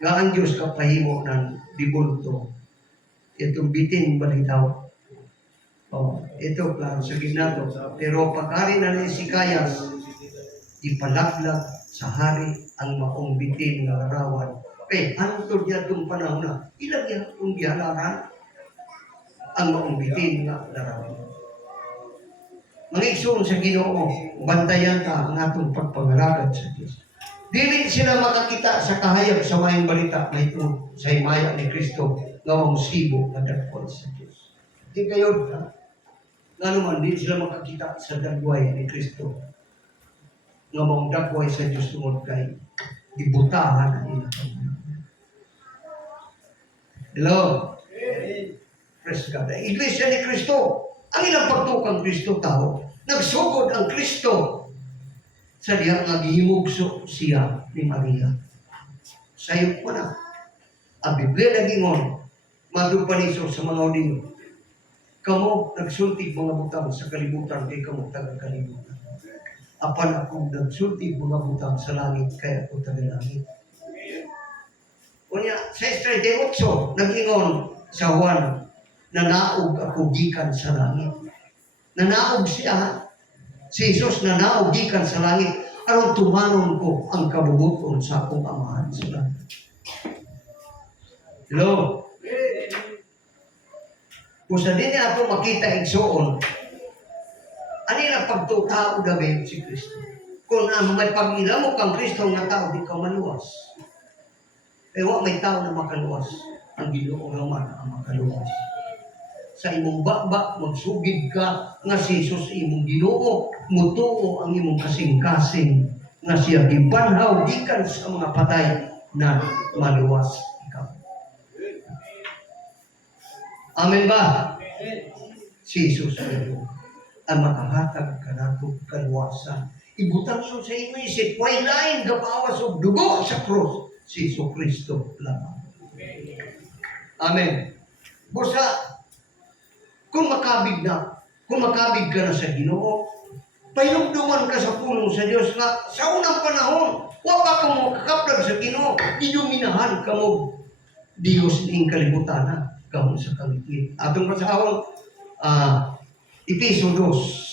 nga ang Diyos kapahimo ng dibulto. Itong bitin balitaw. Ito klaro sa ginato. Pero pag-ari na ni Sikayas, ipalaglag sa hari ang maong bitin nga arawan. Hantod niya itong panahon na ilang niya itong gihalaran ang maong bitin nga arawan. Mga igsoon sa Ginoo, bantayan ta ang atong pagpangalagad sa Diyos. Dili sila makakita sa kahayag sa mayang balita na ito sa himaya ni Kristo nga sibo na dagway sa Diyos. Di kayo, nga naman, di sila makakita sa dagway ni Kristo nga dagway sa Diyos tungod kay ibutahan ang ilang. Hello? Praise God. Ang Iglesia ni Kristo, ang ilang pagtukang Kristo tao, nagsugod ang Kristo sa diya nga gihimugso siya ni Maria. Sayop mo na. Ang Biblia nagingon, madupaniso sa mga audio. Kamo nagsulti mga butang sa kalibutan kay kamo taga kalibutan. Apan akong nagsulti mga butang sa langit kaya ako taga langit. Unya, sa 38, nagingon sa Juan, nanaog ako gikan sa langit. Nanaog siya, si Jesus nanaog gikan sa langit. Aron tumanon ko ang kabubuton sa akong amahan sa langit. Hello? Kung sa din ato makita igsoon, ano yung pagtutao gabi si Kristo? Kung may pag-ilamok kang Kristo nga tao, di ka maluwas. Ewa may tao na makaluwas. Ang Ginoo naman ang makaluwas. Sa imong bakbak, magsugid ka nga si Jesus imong Ginoo, mutuo ang imong kasing-kasing nga siya gibanhaw gikan sa mga patay na maluwas ikaw. Amen ba? Si Jesus ang makahatag ka nato kaluwasan. Ibutang yun sa inyo isip, why lain gapawas o dugo sa krus? Si Iso Kristo lamang. Amen. Busa, kung makabig ka na sa Ginoo, pahinumduman ka sa pulong sa Diyos na sa unang panahon, wapa ka mo kakaplag sa Ginoo, iluminahan ka mo Diyos ning kalibutan na kamo sa kaligid. Atong basahon, Episo 2.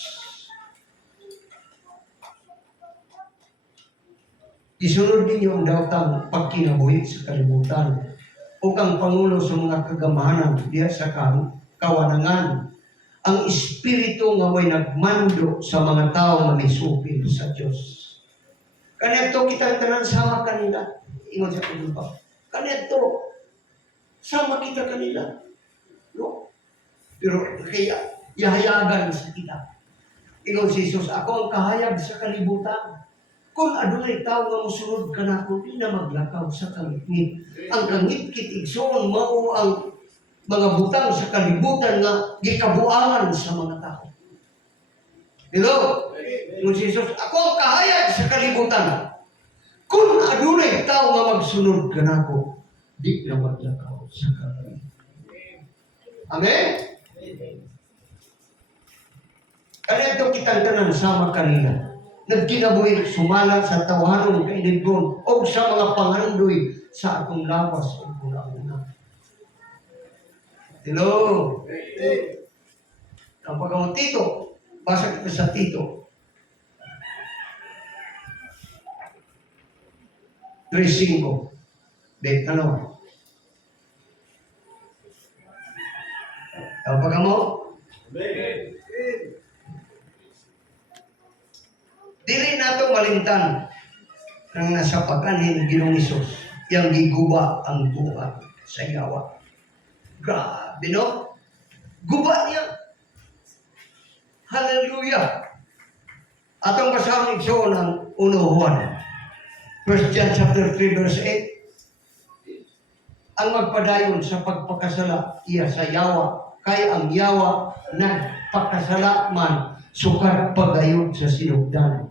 Isunod ninyo ang daotang pagkinabuhi sa kalibutan o kang Pangulo sa mga kagamahanan diya sa kawanangan. Ang Espiritu nga may nagmando sa mga tao nga misupil sa Diyos. Kanito kita tanan sama kanila. Ingon sa pa. Kanito, sama kita kanila. No? Pero kaya, yahayagan sa kita. Ingon si Jesus, ako ang kahayag sa kalibutan. Kung adunay tao nga musunod ka na kung di na maglakaw sa kangit. Ang kangit-kit igsoon mao ang mga butang sa kalibutan nga gikabuangan sa mga tao. Hello? Ingon si Jesus, ako ang kahayag sa kalibutan. Kung adunay tao nga magsunod ka na ko, di na maglakaw sa kangit. Amen? Kanito kitang tanan sama kanila. Nagkinabuhi sumala sa tawanon kainigron o sa mga pangandoy sa atong lawas o una-una. Hello? Ang pagkawang Tito, basa kita sa Tito. 3:5. Dahil tanong. Ang pagkamo? Dili nato malimtan ang nasa pagkanhin Ginoong Hesus, yang giguba ang tuwa sa yawa. Grabe, no? Guba niya. Hallelujah. Atong basahon igsoon ang 1 Juan. 1 John chapter 3 verse 8. Ang magpadayon sa pagpakasala iya sa yawa, kay ang yawa nagpakasala man sukat pagayon sa sinugdan.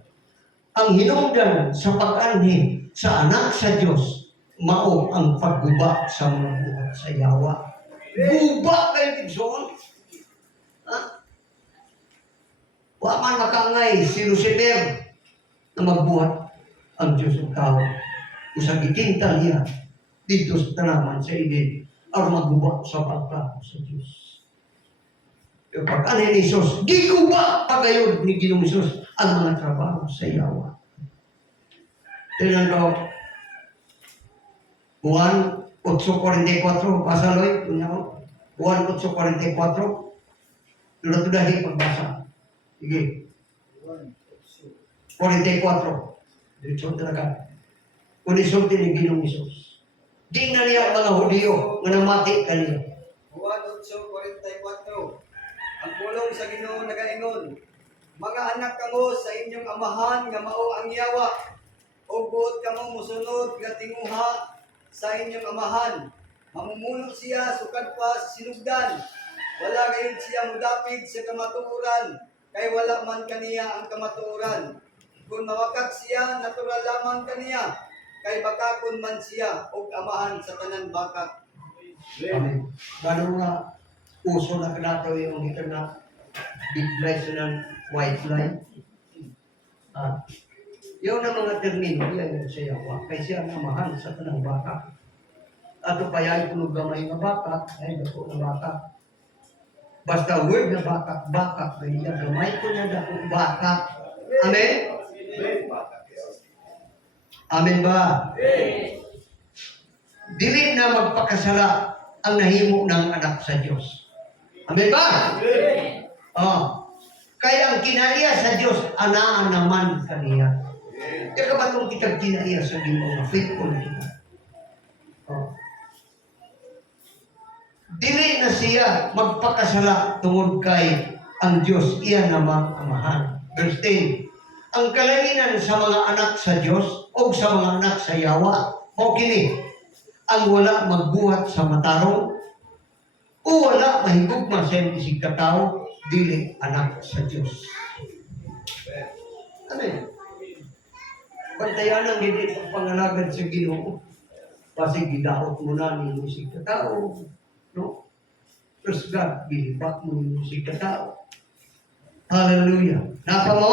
Ang hinungdan sa pag-anhi sa anak sa Diyos, mao ang pagguba sa mga buhat sa yawa. Guba kayo tigsoon. Ha? Wa man makangay si Lucifer na magbuhat ang Diyos ng tao. Usang itinta niya dito sa tanaman sa Eden aron magguba sa pagkakas sa Diyos. Yung pag-anhi ni Jesus, giguba pagayod ni Ginoong Hesus ang mga trabaho sa yawa. Tingnan ko, Juan 8:44, pasaloy, Juan 8:44, tulad-tulahi pagbasa. Sige. 44. Diretso talaga. Kung isulti ni Ginoong Hesus. Di na niya ang mga Hudiyo nga namati kanila. Juan 8:44. Ang pulong sa Ginoo nagaingon, mga anak kamo sa inyong amahan nga mao ang yawa, ug buot kamo mosunod nga tinguha sa inyong amahan. Mamumuno siya sukad pa sa sinugdan. Wala gayon siya mudapig sa kamatuoran, kay wala man kaniya ang kamatuoran. Kung mawakak siya, natural lamang kaniya, kay bakakon man siya og amahan sa tanan bakak. Amen. Baru nga, uso na kanato yung ito na big lights ng white light. Yun ang mga termino, yan yung siya wa. Kay siya ang amahan sa tanang baka. Ato pa yan kung gamay na baka, ay dako na baka. Basta word na baka, baka, kaya niya gamay ko na dako baka. Amen? Amen ba? Dili na magpakasala ang nahimo ng anak sa Diyos. Amen ba? Kaya ang kinaiya sa Diyos, anaan naman kaniya. Kaya ka ba itong kitang kinaiya sa Diyos na faithful kita? Dili na siya magpakasala tungod kay ang Diyos, iya namang amahan. Verse 10, ang kalainan sa mga anak sa Diyos o sa mga anak sa yawa, o kini, ang wala magbuhat sa matarong o wala mahigugma sa isig katao, dili anak sa Diyos. Amen. Bantayan ang hindi pangalagan sa Ginoo. Kasi gidaot mo na ni isig katao. No? First God, bilipat mo ni isig katao. Hallelujah. Napa mo?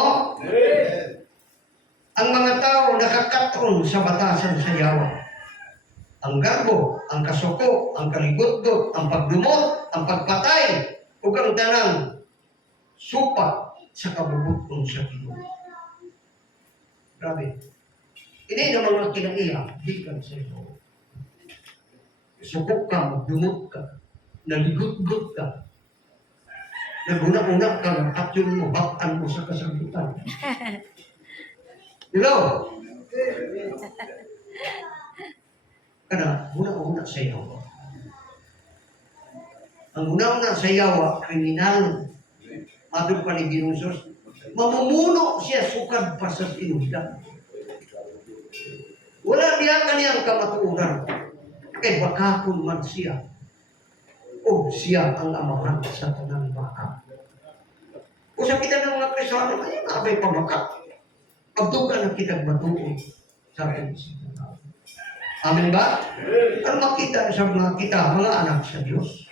Ang mga tao nakakatron sa batasan sa yawa. Ang garbo, ang kasuko, ang kaligotgot, ang pagdumot, ang pagpatay, ug ang tanang supa sa kabubuton sa Ginoo. Grabe. Ini na mga kinaiya, di ka sa iyo. Sukok ka, magdumot ka, naligotgot ka, naguna-una ka, nakatyon mo, bakan mo sa kasagutan. Hello? Kana, una-una sa yawa. Ang una-una sa yawa, kriminal. Matod pa ni Ginusos, mamumuno siya sukad pa sa sinugdan. Wala diya kaniyang kamatuuran. Kay bakakon man siya. O siya ang amahan sa tanang baka. Kung sa kita ng mga Kristiano, ay nakabay pamaka. Pagdugan ang kitang matuon sa ating sinugdan. Amen ba? Ang makita sa mga kita, mga anak sa Diyos.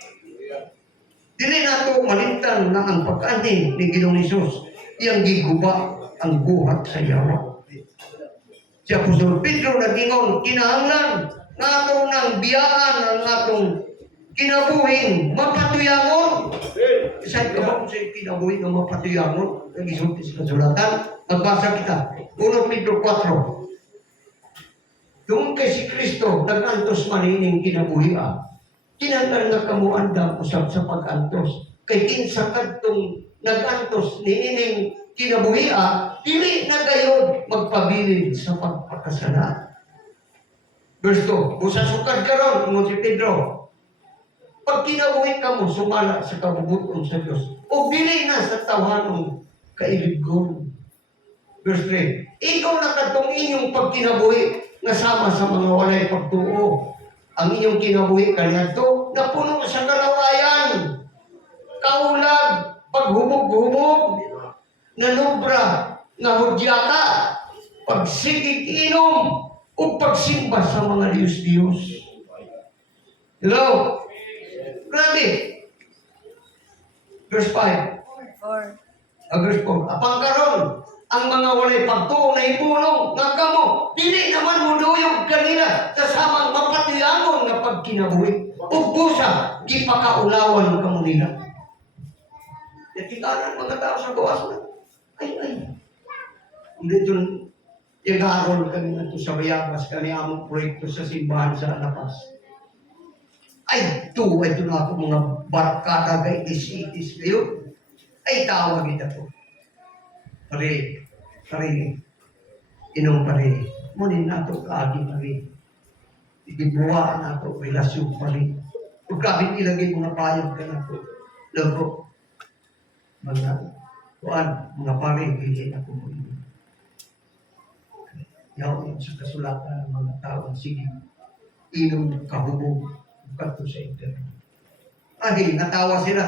Dili nato malintang na ang pag-ani ni Ginoong Hesus, iyang giguba ang buhat sa yawa. Si Apostol Pedro nagingon, kinahanglan nga ato nang biyaan ang atong kinabuhing mapatuyangon. Isa'y ka ba kung sa'yo kinabuhing ng mapatuyangon? Nagisulti sa kasulatan. Magbasa kita. 1 Pedro 4. Doon kay si Kristo, nag-antos manining kinabuhian. Kinanglan nga kamuandang usap sa pag-antos. Kay kinsa kadtong nag-antos niining kinabuhian, dili na gayon magpabilin sa pagpakasala. Verse 2, busa sukad karon ingon si Pedro. Pag kinabuhi ka mo, sumala sa kabubuton sa Diyos. O dili na sa tawhanong kailigon. Verse 3, ikaw na kadtong inyong pagkinabuhi nga sama sa mga walay pagtuo. Ang inyong kinabuhi kanyato na puno sa kalawayan, kaulag, paghubog-hubog, nanubra, nga hudyata, pagsigig inom, o pagsimba sa mga Diyos-Diyos. Hello? Grabe. Verse 5. Verse 4. Apang karon, ang mga walay pagtuo na ibulong nga kamo, dili naman mo duyog kanila sa samang mapatiyangon nga pagkinabuhi. O busa, gipakaulawan kamo nila. Nakikita mga tao sa gawas na, ay. Hindi ito, igarol kami na ito sa Bayabas, kani among proyekto sa simbahan sa Lapas. Ay, ito na ako mga barkada kay itis kayo. Ay, tawag ito ko. Pare, inong pare, munin nato kaagi pare. Igibuwaan nato, relasyon pare. Kung kami ilagay mga payag ka nato, lago, mga pare, hindi ako mo. Yaw sa kasulatan ng mga tao, sige, inom kahubog, Kanto sa internet. Adi, natawa sila.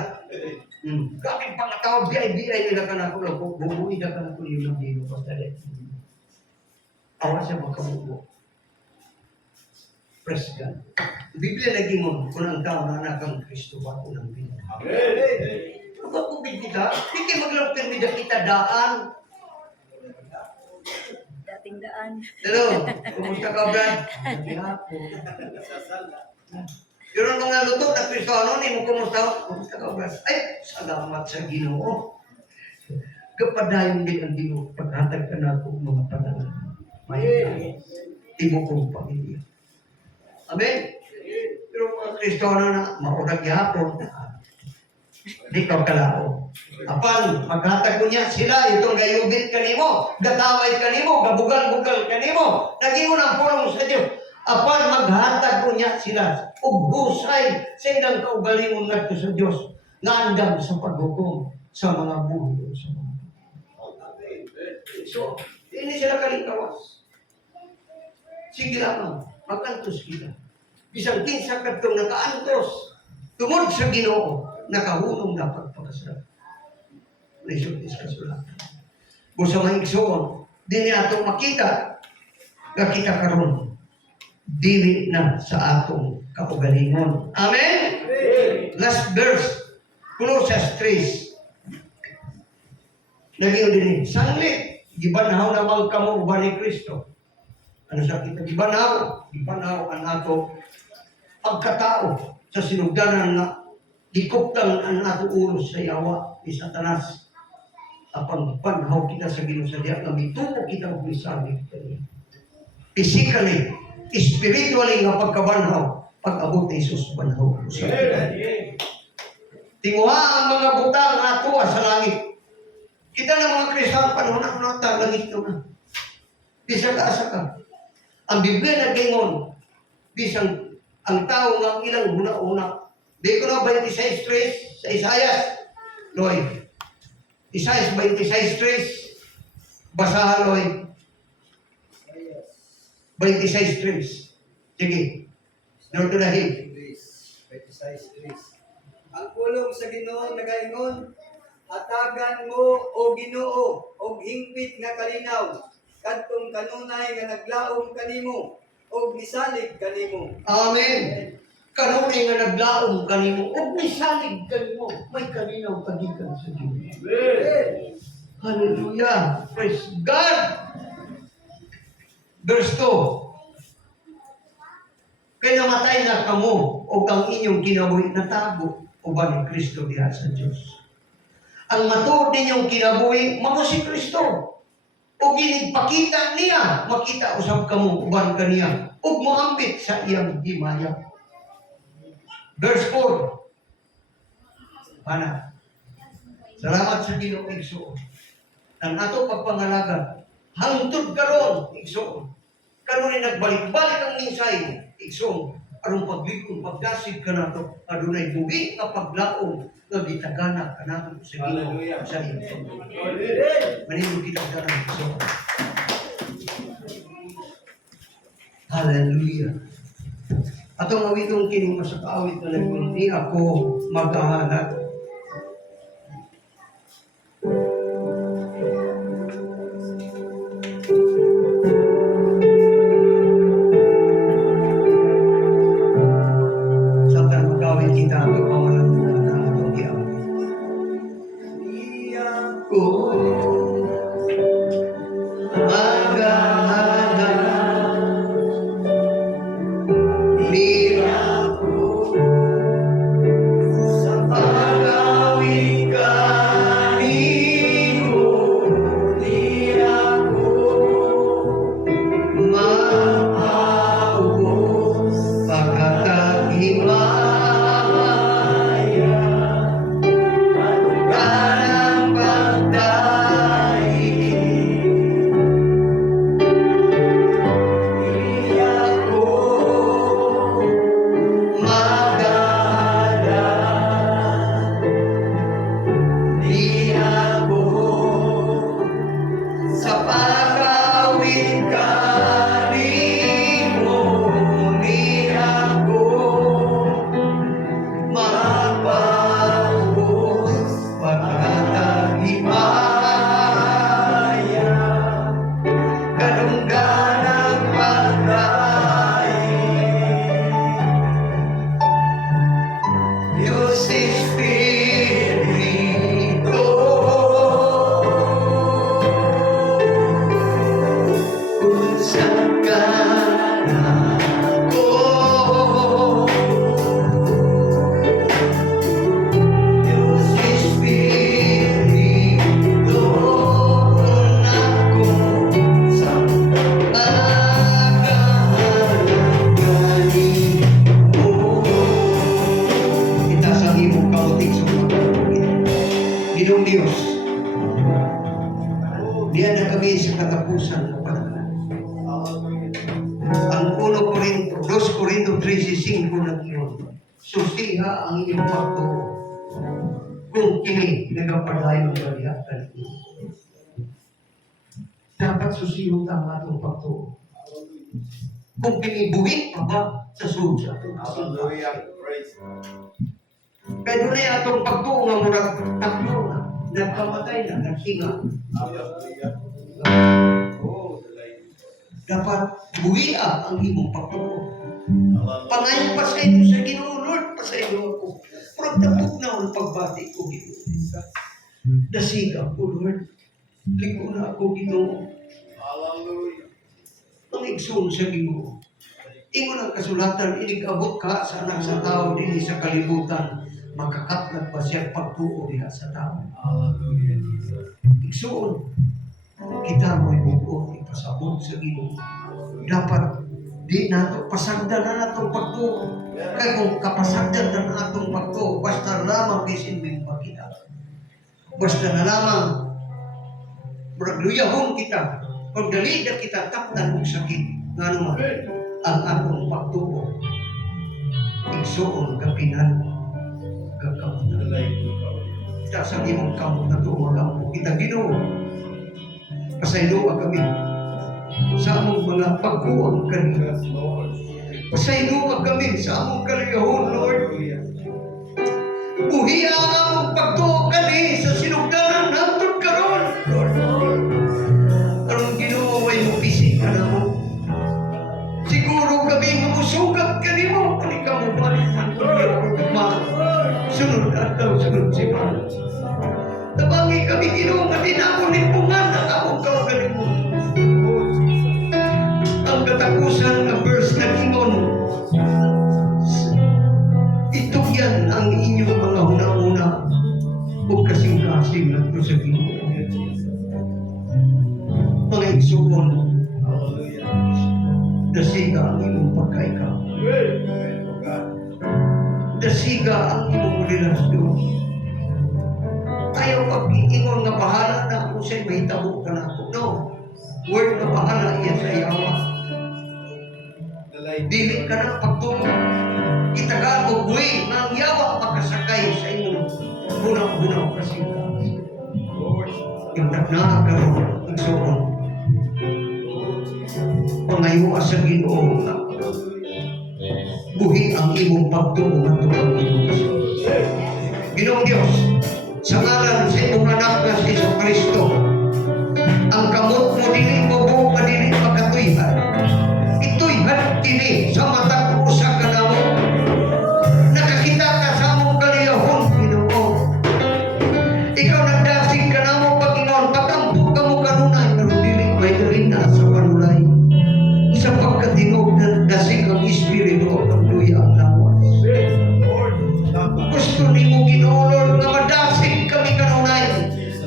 Kapit pa natawa, biyay nila ka na ko lang. Bumuhi na ka na ko yung dino. Basta rin. Awa siya magkamubo. Praise God. Biblia lagi mo, kung ang tao na anak ang Kristo ba kung ang Pinoy. Pagkakubig kita, hindi maglampir nila kita daan. Dating daan. Hello, kumusta ka, Brad? Pero ang mga luto na Kristiyano, ni mo kumusta? Kumusta ka, Brad? Ay, salamat sa Ginoo. Kapadayon din ang Ginoo, paghatag ka na ako mga pangalan. May ibo kong pamilya. Amen? Pero mga Kristiyano na maurag yapon, di ka kalao. Apan, maghatag ko niya sila, itong gayubit kanimo, gatamay kanimo, gabugal-bugal kanimo, naging mo ng pulong sa Diyos. Apan, maghatag ko niya sila, ughusay sa ilang kaugalingon nga sa Diyos, na andam sa paghukom sa mga buhay sa mga. So, hindi sila kalikawas. Sige lamang, magantos kita. Bisang kinsa kadtong nakaantos, tungod sa Ginoo, nakahulong dapat pagkasarap. Resultis kasulatan. Busa maigsoon, di niya atong makita, nakita karon dili na sa atong kaugalingon. Amen? Last verse, Colossians 3. Nagyo din, sanglit, gibanhaw naman kamo uban ni Kristo. Ano sa kita? Gibanaw ang ato pagkatao sa sinugdanan na gikuptan ang ato ulo sa yawa ni Satanas. Apang panhaw kita sa Ginoo sa diya nga mituo kita og misabi kita. Physically, spiritually nga pagkabanhaw, pag-abot ni Jesus banhaw sa kita. Tinguha ang mga butang ato sa langit. Kita ng mga Kristiyano panahon na langit ito na. Bisag asa ka. Ang Biblia na gingon, bisang ang tao nga ilang una-una. Di ko na 26:3 sa Isaias. Lloyd. Isaias 26:3. Basahan, Lloyd. 26:3. Sige. Doon to the hip. 26. Ang pulong sa Ginoo nagaingon, hatagan mo o Ginoo og hingpit nga kalinaw, kadtong kanunay nga naglaom kanimo og misalig kanimo. Amen. Kanunay nga naglaom kanimo ug misalig kanimo, may kalinaw kagikan sa Dios. Hallelujah. Praise God. Verse 2. Kaya namatay na kamo o ang inyong kinabuhi natago uban ni Kristo diha sa Dios. Ang matuod ninyong kinabuhi mao si Kristo. O ginigpakita niya, makita usab kamo uban kaniya ug moambit sa iyang himaya. Verse 4. Ana. Salamat sa Ginoo igsoon. Ang ato pagpangalaga hangtod karon igsoon. Karon ni nagbalik-balik ang minsay igsoon. Aron paglikon pagdasig kanato adunay buhi nga paglaom nga gitagana kanato sa Ginoo sa iyang. Manimo kita karon igsoon. Hallelujah. Atong awitong kining masakaawit na naging di ako maghahanap. Sampai magawin kita ang pagmawalan na atong iawit. Ko maghahanap miracle sa katapusan ng panahon. Hallelujah. Ang 2 Corinto 13:5 na yun, susiha ang iyong pagtuo kung kini nagapadayon balihatan niyo. Dapat susihong tama itong pagtuo. Kung kinibuhin pa ba sa susa itong Hallelujah. Praise. pero na itong pagtuo nga murag tatlo na nagkamatay na, nagsinga. Hallelujah. Oh, the light. Dapat buhian ang imong pagtuo. Hallelujah. Pangayon pa sa inyo sa Ginoo, Lord, pa sa inyo ako. Pagdabog na ang pagbati ko, Ginoo. Dasiga ko, Lord. Ligo na ako, Ginoo. Hallelujah. Ang igsoon sa Ginoo. Ingon ang kasulatan, inigabot ka sa anak sa tao, dili sa kalibutan, makakatlag pa siya pagtuo diha sa tao. Hallelujah, Jesus. Igsoon, kita mo'y buko, ipasabot sa Ginoo. Dapat, di nato pasagdan na natong pagtuo. Kaya kung kapasagdan na natong pagtuo, basta lamang isinbing pa kita. Basta na lamang, magluyahon kita. Pag dalida kita, takdan mong sakit. Nga naman, ang atong pagtuo. Igsoon, kapinan, The kakamunan. light. Kita sa imong kamot na tumagang po kita Ginoo. Pasaylo kami sa among mga pagkuwang kanina. Yes, Lord. Pasaylo kami sa among kaligahon, Lord. Hallelujah. Buhiya ang among pagtuo kani sa sinugdanan naton karon, Lord. Anong Ginoo ay mupisik ka na mo. Siguro kami mamusugat kanimo, kani ka mo balik man sunod at sunod si Mahal. Tabangi kami Ginoo nga dinako ni pungan ang among kaugaling mo. Oh, Jesus. Ang katapusan ng verse na ingon, itugyan ang inyong mga una-una o kasing-kasing na ito sa Ginoo. Mga igsuon, Hallelujah. dasiga ang inyong pagkaikaw. Amen, oh God. Dasiga ang inyong relasyon. Ayaw pag-iingon nga bahala na kung sa'yo may tabo ka na ako. No. Word na bahala iya sa iyawa. The light. Dili ka na pagtungo. Itagal o buwi nga ang yawa makasakay sa inyong bunaw-bunaw kasi Lord. yung nakakaroon ng soon. Pangayo sa Ginoo nga buhi ang imong pagtungo nga tulad ng Ginoong Diyos, sa ngalan sa imong anak na si Kristo, ang kamot mo dili mo buong madili magkatuyhan. Ituyhan kini sa matang usa ka namo. Nakakita ka sa among kaliyahon, Ginoo. Ikaw nagdasig ka namo Panginoon, pagkampok ka mo kanunay, pero dili may na sa panulay. Sapagkat tingog na dasig ang Espiritu ang luya ang lawas. Lord. Tama. Gusto ni mo Ginoo Lord nga madasig kami kanunay.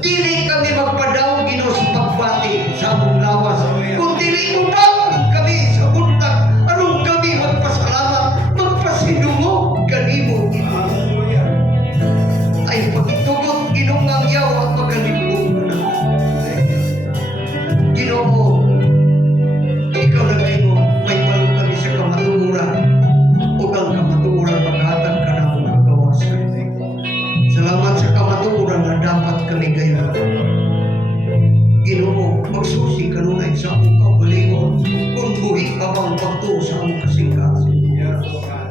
Dili kami magpadaw Ginoo sa pagbati sa among lawas. Kung dili mo daw kami sa buntag, anong kami magpasalamat, magpasinungog kanimo Ginoo. Hallelujah. Ay pagitugot Ginoo nga ang yawa magalingkod na. Ginoo, ikaw na kayo may palo kami sa kamatuuran. O kang kamatuuran maghatag ka na mga kawasan. Salamat sa kamatuuran na dapat kami gayon. Ginoo, magsusi ka nung ay sa akong kaugalingon kung buhi ka bang pagtuo sa among kasing-kasing. Yes, oh God.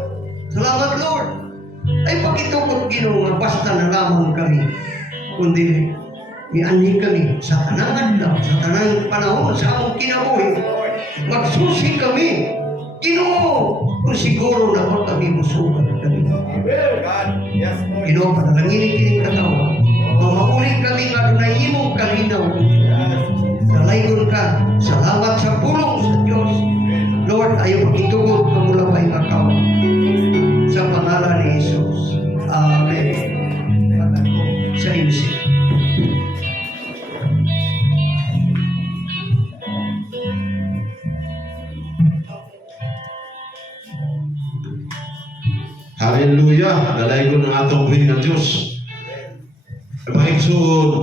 Salamat Lord. Ay pagitugot Ginoo nga basta na lamang kami. Kundi nianhi kami sa tanang adlaw, sa tanang panahon sa among kinabuhi. Lord. Magsusi kami. Ginoo, kung siguro na ba kami musugat kami. Amen, oh God. Yes, Lord. Ginoo, panalangin kining katawa. Mamauling kami nga dunay imong kalinaw. Yes. Dalaygon ka. Salamat sa pulong sa Diyos. Lord, ayaw pagitugot ka mula pa yung akaw. Sa pangalan ni Jesus. Amen. Sa imsi. Hallelujah. Dalaygon ang atong buhi ng Diyos. Mga igsoon,